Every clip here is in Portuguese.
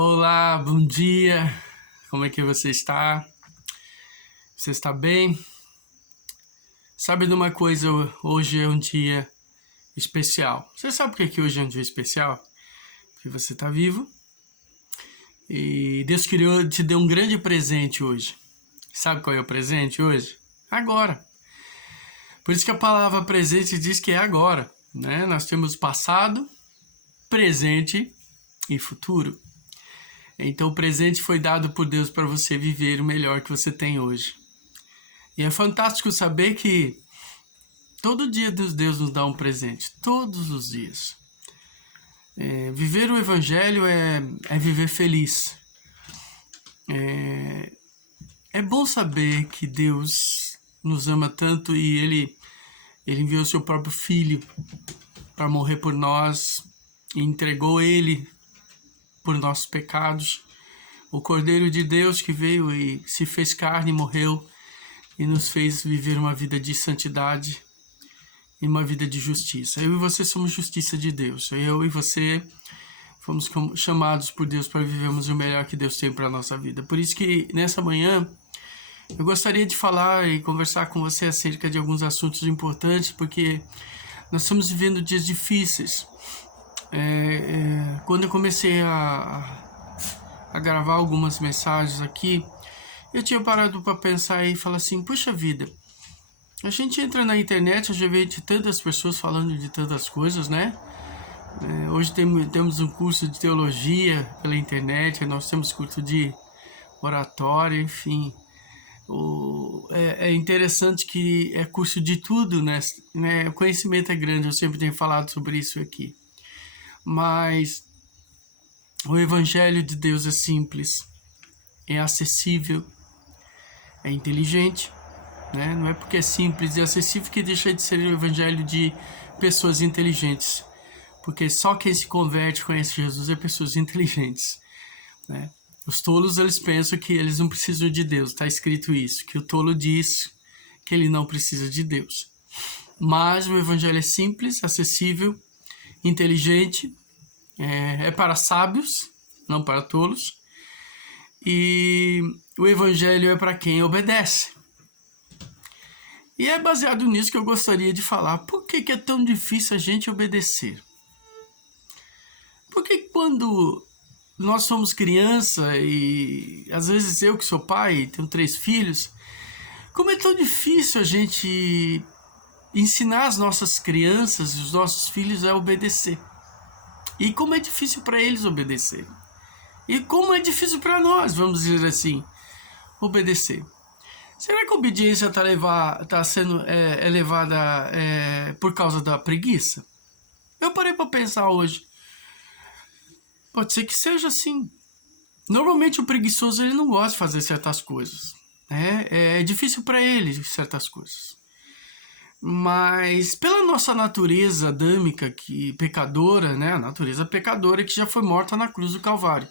Olá, bom dia. Como é que você está? Você está bem? Sabe de uma coisa? Hoje é um dia especial. Você sabe por que hoje é um dia especial? Porque você está vivo e Deus criou, te deu um grande presente hoje. Sabe qual é o presente hoje? Agora. Por isso que a palavra presente diz que é agora, né? Nós temos passado, presente e futuro. Então o presente foi dado por Deus para você viver o melhor que você tem hoje. E é fantástico saber que todo dia Deus nos dá um presente, todos os dias. Viver o Evangelho é viver feliz. É bom saber que Deus nos ama tanto e Ele enviou seu próprio Filho para morrer por nós e entregou Ele por nossos pecados. O Cordeiro de Deus que veio e se fez carne e morreu e nos fez viver uma vida de santidade e uma vida de justiça. Eu e você somos justiça de Deus. Eu e você fomos chamados por Deus para vivermos o melhor que Deus tem para a nossa vida. Por isso que nessa manhã eu gostaria de falar e conversar com você acerca de alguns assuntos importantes, porque nós estamos vivendo dias difíceis. Quando eu comecei a gravar algumas mensagens aqui, eu tinha parado para pensar e falar assim, puxa vida, a gente entra na internet, eu já vejo de tantas pessoas falando de tantas coisas, né? Hoje temos um curso de teologia pela internet, nós temos curso de oratória, enfim. É interessante que é curso de tudo, né? O conhecimento é grande, eu sempre tenho falado sobre isso aqui. Mas o Evangelho de Deus é simples, é acessível, é inteligente, né? Não é porque é simples e acessível que deixa de ser o Evangelho de pessoas inteligentes, porque só quem se converte conhece Jesus é pessoas inteligentes, né? Os tolos, eles pensam que eles não precisam de Deus, está escrito isso, que o tolo diz que ele não precisa de Deus. Mas o Evangelho é simples, acessível, inteligente, é para sábios, não para tolos, e o Evangelho é para quem obedece. E é baseado nisso que eu gostaria de falar. Por que é tão difícil a gente obedecer? Porque quando nós somos criança e às vezes eu que sou pai, tenho 3 filhos, como é tão difícil a gente ensinar as nossas crianças e os nossos filhos a obedecer. E como é difícil para eles obedecer. E como é difícil para nós, vamos dizer assim, obedecer. Será que a obediência está sendo elevada por causa da preguiça? Eu parei para pensar hoje. Pode ser que seja assim. Normalmente o preguiçoso ele não gosta de fazer certas coisas. É difícil para ele certas coisas. Mas pela nossa natureza adâmica, que pecadora, né? A natureza pecadora que já foi morta na cruz do Calvário.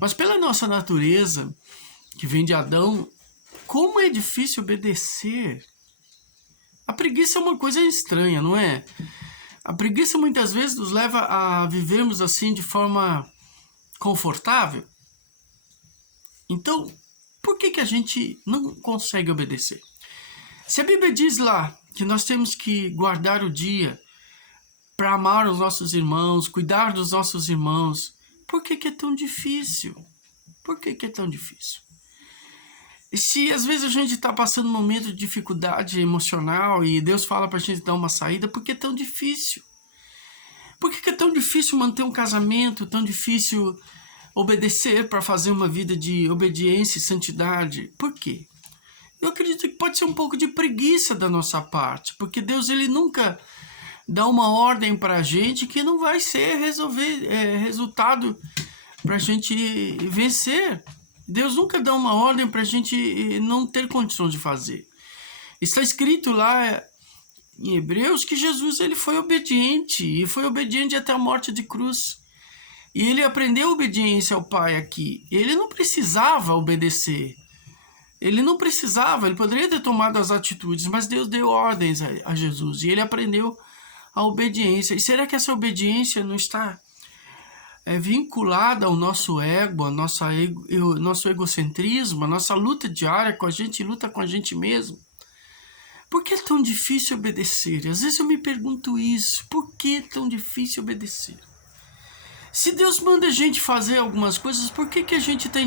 Mas pela nossa natureza, que vem de Adão, como é difícil obedecer. A preguiça é uma coisa estranha, não é? A preguiça muitas vezes nos leva a vivermos assim de forma confortável. Então, por que a gente não consegue obedecer? Se a Bíblia diz lá que nós temos que guardar o dia para amar os nossos irmãos, cuidar dos nossos irmãos, por que é tão difícil? Por que é tão difícil? E se às vezes a gente está passando um momento de dificuldade emocional e Deus fala para a gente dar uma saída, por que é tão difícil? Por que é tão difícil manter um casamento, tão difícil obedecer para fazer uma vida de obediência e santidade? Por quê? Eu acredito que pode ser um pouco de preguiça da nossa parte, porque Deus ele nunca dá uma ordem para a gente que não vai ser resultado para a gente vencer. Deus nunca dá uma ordem para a gente não ter condição de fazer. Está escrito lá em Hebreus que Jesus ele foi obediente, e foi obediente até a morte de cruz. E ele aprendeu obediência ao Pai aqui. Ele não precisava obedecer. Ele não precisava, ele poderia ter tomado as atitudes, mas Deus deu ordens a Jesus e ele aprendeu a obediência. E será que essa obediência não está é vinculada ao nosso ego, ao nosso egocentrismo, a nossa luta diária com a gente, luta com a gente mesmo. Por que é tão difícil obedecer? Às vezes eu me pergunto isso, por que é tão difícil obedecer? Se Deus manda a gente fazer algumas coisas, por que a gente tem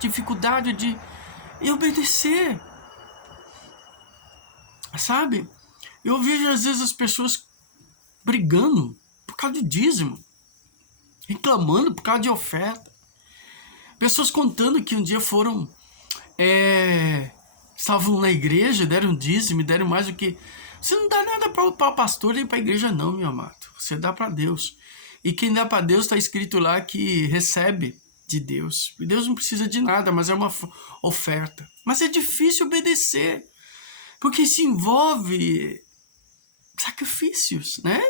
dificuldade de obedecer? Sabe? Eu vejo às vezes as pessoas brigando por causa de dízimo, reclamando por causa de oferta. Pessoas contando que um dia estavam na igreja, deram dízimo, deram mais do que... Você não dá nada para o pastor nem para a igreja não, meu amado. Você dá para Deus. E quem dá para Deus está escrito lá que recebe de Deus. E Deus não precisa de nada, mas é uma oferta. Mas é difícil obedecer, porque se envolve sacrifícios, né?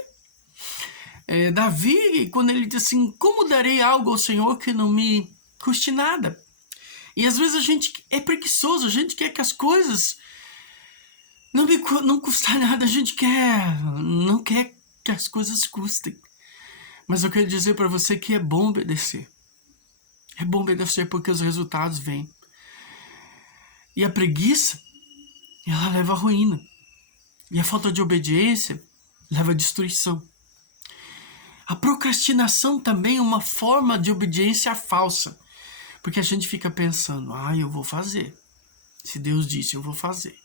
Davi, quando ele diz assim, como darei algo ao Senhor que não me custe nada? E às vezes a gente é preguiçoso, a gente quer que as coisas não custem nada, a gente não quer que as coisas custem. Mas eu quero dizer para você que é bom obedecer. É bom obedecer porque os resultados vêm. E a preguiça, ela leva à ruína. E a falta de obediência leva à destruição. A procrastinação também é uma forma de obediência falsa. Porque a gente fica pensando, eu vou fazer. Se Deus disse, eu vou fazer.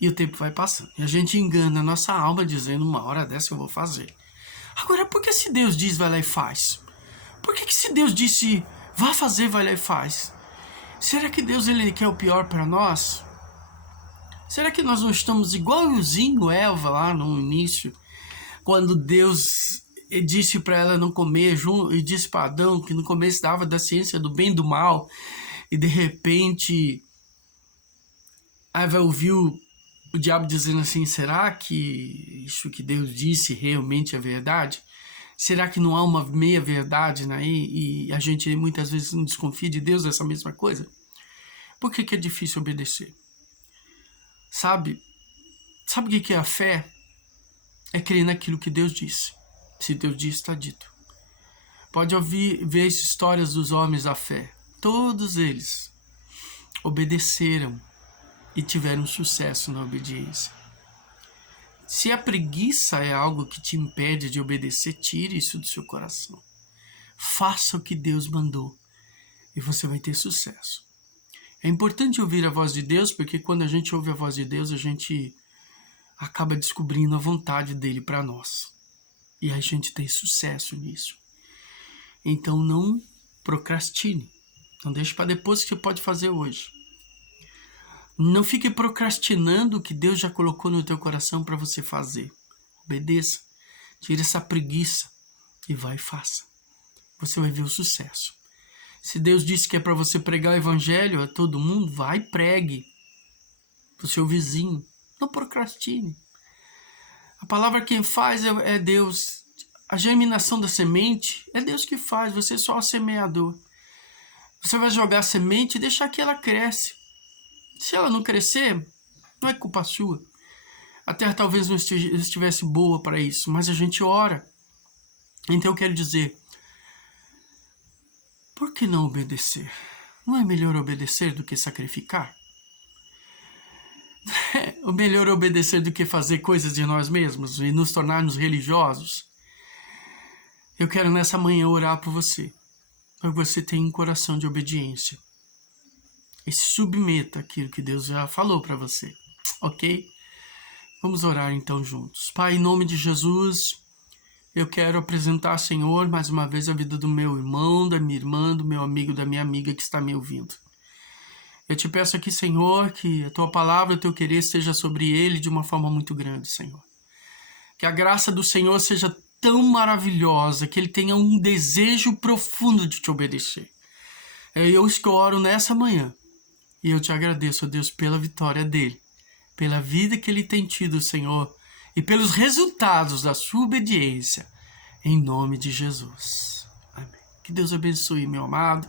E o tempo vai passando. E a gente engana a nossa alma dizendo, uma hora dessa eu vou fazer. Agora, por que se Deus diz, vai lá e faz? Por que se Deus disse, vá fazer, vai lá e faz? Será que Deus ele quer o pior para nós? Será que nós não estamos igualzinho Eva lá no início? Quando Deus disse para ela não comer, e disse para Adão que no começo dava da ciência do bem e do mal, e de repente Eva ouviu o diabo dizendo assim, será que isso que Deus disse realmente é verdade? Será que não há uma meia verdade, né? E a gente muitas vezes não desconfia de Deus dessa mesma coisa? Por que é difícil obedecer? Sabe o que é a fé? É crer naquilo que Deus disse. Se Deus disse, está dito. Pode ver as histórias dos homens da fé. Todos eles obedeceram e tiveram sucesso na obediência. Se a preguiça é algo que te impede de obedecer, tire isso do seu coração. Faça o que Deus mandou e você vai ter sucesso. É importante ouvir a voz de Deus, porque quando a gente ouve a voz de Deus, a gente acaba descobrindo a vontade dele para nós. E a gente tem sucesso nisso. Então não procrastine. Não deixe para depois o que você pode fazer hoje. Não fique procrastinando o que Deus já colocou no teu coração para você fazer. Obedeça. Tire essa preguiça e vai e faça. Você vai ver o sucesso. Se Deus disse que é para você pregar o evangelho a todo mundo, vai e pregue para o seu vizinho. Não procrastine. A palavra quem faz é Deus. A germinação da semente é Deus que faz. Você é só o semeador. Você vai jogar a semente e deixar que ela cresce. Se ela não crescer, não é culpa sua. A terra talvez não estivesse boa para isso, mas a gente ora. Então eu quero dizer, por que não obedecer? Não é melhor obedecer do que sacrificar? É melhor obedecer do que fazer coisas de nós mesmos e nos tornarmos religiosos? Eu quero nessa manhã orar por você, para que você tenha um coração de obediência. E se submeta àquilo que Deus já falou para você, ok? Vamos orar então juntos. Pai, em nome de Jesus, eu quero apresentar, Senhor, mais uma vez a vida do meu irmão, da minha irmã, do meu amigo, da minha amiga que está me ouvindo. Eu te peço aqui, Senhor, que a Tua palavra, o Teu querer esteja sobre ele de uma forma muito grande, Senhor. Que a graça do Senhor seja tão maravilhosa, que ele tenha um desejo profundo de te obedecer. É eu que oro nessa manhã. E eu te agradeço, ó Deus, pela vitória dele, pela vida que ele tem tido, Senhor, e pelos resultados da sua obediência, em nome de Jesus. Amém. Que Deus abençoe, meu amado,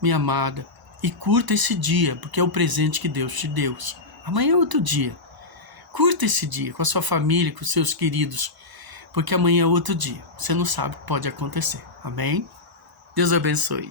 minha amada, e curta esse dia, porque é o presente que Deus te deu. Amanhã é outro dia. Curta esse dia com a sua família, com os seus queridos, porque amanhã é outro dia. Você não sabe o que pode acontecer. Amém? Deus abençoe.